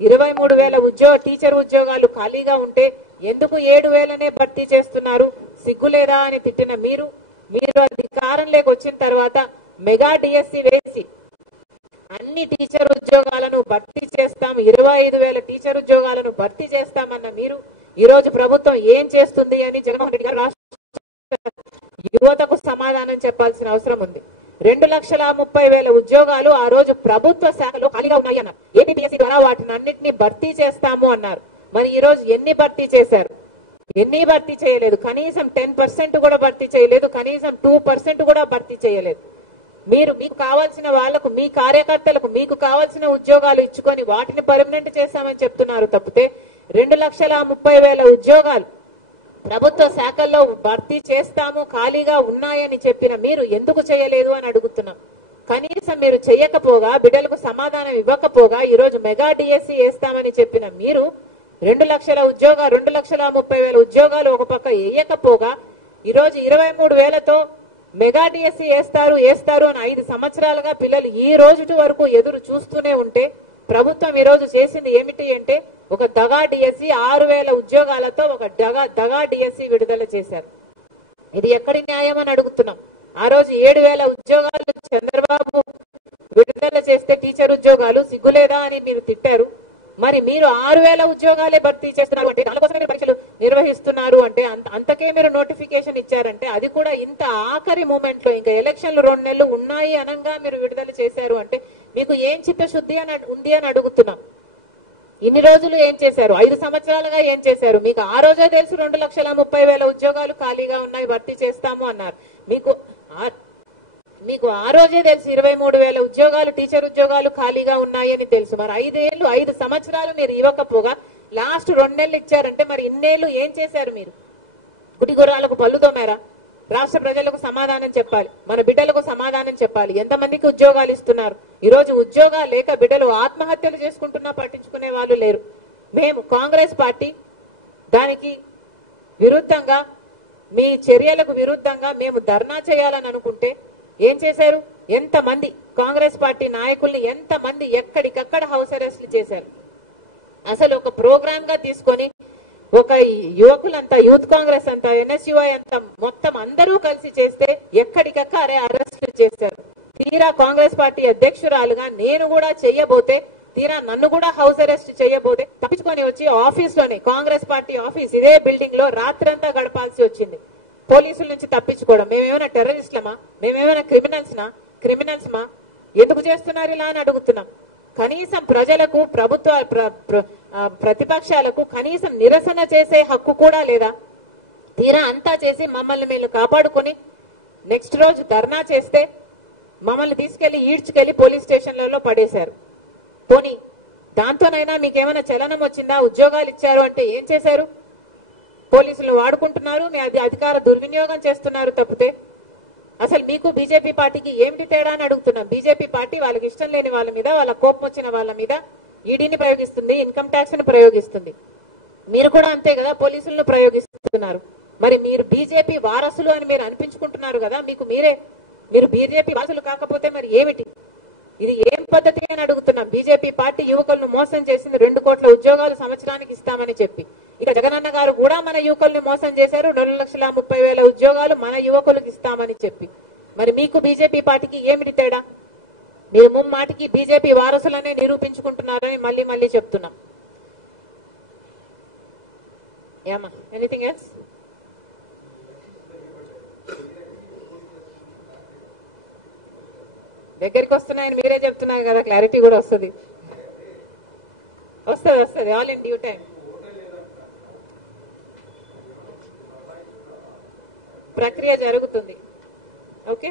23,000 teacher ఉద్యోగాలు ఖాళీగా ఉంటే ఎందుకు 7,000నే భర్తీ చేస్తున్నారు, సిగ్గులేదా అని తిట్టిన మీరు అధికారంలోకి వచ్చిన తర్వాత మెగా డిఎస్సి వేసి అన్ని టీచర్ ఉద్యోగాలను భర్తీ చేస్తాం, 25,000 టీచర్ ఉద్యోగాలను భర్తీ చేస్తామన్న మీరు ఈ రోజు ప్రభుత్వం ఏం చేస్తుంది అని జగన్మోహన్ రెడ్డి గారు రాష్ట్ర యువతకు సమాధానం చెప్పాల్సిన అవసరం ఉంది. 2,30,000 ఉద్యోగాలు ఆ రోజు ప్రభుత్వ శాఖలో ఖాళీగా ఉన్నాయి అన్నారు. ఏపీపీఎస్సీ ద్వారా వాటిని అన్నింటినీ భర్తీ చేస్తాము అన్నారు. మరి ఈ రోజు ఎన్ని భర్తీ చేశారు? ఎన్ని భర్తీ చేయలేదు. కనీసం 10% కూడా భర్తీ చేయలేదు. కనీసం 2% కూడా భర్తీ చేయలేదు. మీకు కావాల్సిన వాళ్లకు, మీ కార్యకర్తలకు మీకు కావాల్సిన ఉద్యోగాలు ఇచ్చుకొని వాటిని పర్మనెంట్ చేశామని చెప్తున్నారు తప్పితే 2,30,000 ఉద్యోగాలు ప్రభుత్వ శాఖల్లో భర్తీ చేస్తాము, ఖాళీగా ఉన్నాయని చెప్పిన మీరు ఎందుకు చేయలేదు అని అడుగుతున్నాం. కనీసం మీరు చేయకపోగా, బిడ్డలకు సమాధానం ఇవ్వకపోగా ఈ రోజు మెగా డిఎస్సి వేస్తామని చెప్పిన మీరు 2,30,000 ఉద్యోగాలు ఒక పక్క వేయకపోగా ఈ రోజు 23,000తో మెగా డిఎస్సి వేస్తారు అని 5 సంవత్సరాలుగా పిల్లలు ఈ రోజు వరకు ఎదురు చూస్తూనే ఉంటే ప్రభుత్వం ఈ రోజు చేసింది ఏమిటి అంటే ఒక దగా డిఎస్సి 6,000 ఉద్యోగాలతో ఒక దగా డిఎస్సి విడుదల చేశారు. ఇది ఎక్కడి న్యాయం అని అడుగుతున్నాం. ఆ రోజు 7,000 ఉద్యోగాలు చంద్రబాబు విడుదల చేస్తే టీచర్ ఉద్యోగాలు సిగ్గులేదా అని మీరు తిట్టారు. మరి మీరు 6,000 ఉద్యోగాలే భర్తీ చేస్తున్నారు అంటే, దానికోసమే పరీక్షలు నిర్వహిస్తున్నారు అంటే, అంతకే మీరు నోటిఫికేషన్ ఇచ్చారంటే అది కూడా ఇంత ఆఖరి మూమెంట్ లో, ఇంకా ఎలక్షన్లు 2 నెలలు ఉన్నాయి అనంగా మీరు విడుదల చేశారు అంటే మీకు ఏం చిత్తశుద్ధి అని ఉంది అని అడుగుతున్నాం. ఇన్ని రోజులు ఏం చేశారు? 5 సంవత్సరాలుగా ఏం చేశారు? మీకు ఆ రోజే తెలుసు 2,30,000 ఉద్యోగాలు ఖాళీగా ఉన్నాయి, భర్తీ చేస్తాము అన్నారు. మీకు ఆ రోజే తెలుసు 23,000 ఉద్యోగాలు, టీచర్ ఉద్యోగాలు ఖాళీగా ఉన్నాయని తెలుసు. మరి 5 సంవత్సరాలు మీరు ఇవ్వకపోగా లాస్ట్ 2 నెలలు ఇచ్చారంటే మరి ఇన్నేళ్లు ఏం చేశారు? మీరు గుడి గుర్రాలకు పళ్ళు తోమారా? రాష్ట్ర ప్రజలకు సమాధానం చెప్పాలి, మన బిడ్డలకు సమాధానం చెప్పాలి. ఎంతమందికి ఉద్యోగాలు ఇస్తున్నారు? ఈ రోజు ఉద్యోగాలు లేక బిడ్డలు ఆత్మహత్యలు చేసుకుంటున్నా పట్టించుకునే వాళ్ళు లేరు. మేము కాంగ్రెస్ పార్టీ దానికి విరుద్ధంగా, మీ చర్యలకు విరుద్ధంగా మేము ధర్నా చేయాలని అనుకుంటే ఏం చేశారు? ఎంతమంది కాంగ్రెస్ పార్టీ నాయకుల్ని ఎంతమంది ఎక్కడికక్కడ హౌస్ అరెస్ట్లు చేశారు. అసలు ఒక ప్రోగ్రామ్ గా తీసుకొని ఒక యువకులంతా, యూత్ కాంగ్రెస్ అంతా, ఎన్ఎస్యుఐ అంతా మొత్తం అందరూ కలిసి చేస్తే ఎక్కడికక్కడే అరెస్టులు చేశారు. తీరా కాంగ్రెస్ పార్టీ అధ్యక్షురాలుగా నేను కూడా చెయ్యబోతే, తీరా నన్ను కూడా హౌస్ అరెస్ట్ చేయబోతే తప్పించుకొని వచ్చి ఆఫీస్ లోనే, కాంగ్రెస్ పార్టీ ఆఫీస్ ఇదే బిల్డింగ్ లో రాత్రంతా గడపాల్సి వచ్చింది. పోలీసుల నుంచి తప్పించుకోవడం. మేమేమైనా టెర్రరిస్టులమా? మేమేమైనా క్రిమినల్స్మా? ఎందుకు చేస్తున్నారు ఇలా అని అడుగుతున్నాం. కనీసం ప్రజలకు, ప్రతిపక్షాలకు కనీసం నిరసన చేసే హక్కు కూడా లేదా? తీరా అంతా చేసి మమ్మల్ని మేము కాపాడుకొని నెక్స్ట్ రోజు ధర్నా చేస్తే మమ్మల్ని తీసుకెళ్లి ఈడ్చుకెళ్లి పోలీస్ స్టేషన్లలో పడేశారు. పోనీ దాంతోనైనా మీకేమైనా చలనం వచ్చిందా? ఉద్యోగాలు ఇచ్చారు అంటే ఏం చేశారు? పోలీసులు వాడుకుంటున్నారు, మీ అధికార దుర్వినియోగం చేస్తున్నారు తప్పితే అసలు మీకు బీజేపీ పార్టీకి ఏమిటి తేడా అని అడుగుతున్నాం. బీజేపీ పార్టీ వాళ్ళకి ఇష్టం లేని వాళ్ళ మీద, వాళ్ళ కోపం వచ్చిన వాళ్ళ మీద ఈడీని ప్రయోగిస్తుంది, ఇన్కమ్ ట్యాక్స్ ను ప్రయోగిస్తుంది. మీరు కూడా అంతే కదా, పోలీసులను ప్రయోగిస్తున్నారు. మరి మీరు బీజేపీ వారసులు అని మీరు అనిపించుకుంటున్నారు కదా, మీరు బీజేపీ వారసులు కాకపోతే మరి ఏమిటి? ఇది ఏం పద్ధతి అని అడుగుతున్నాం. బీజేపీ పార్టీ యువకులను మోసం చేసింది 2 కోట్ల ఉద్యోగాలు సంవత్సరానికి ఇస్తామని చెప్పి. ఇక జగనన్న గారు కూడా మన యువకుల్ని మోసం చేశారు, 2,30,000 ఉద్యోగాలు మన యువకులకు ఇస్తామని చెప్పి. మరి మీకు బీజేపీ పార్టీకి ఏమిటి తేడా? మీరు ముమ్మాటికి బీజేపీ వారసులనే నిరూపించుకుంటున్నారని మళ్ళీ మళ్ళీ చెప్తున్నాం. ఏమా ఎనీథింగ్ ఎల్స్? దగ్గరికి వస్తున్నాయని మీరే చెప్తున్నారు కదా, క్లారిటీ కూడా వస్తుంది. All in due time. ప్రక్రియ జరుగుతుంది. ఓకే.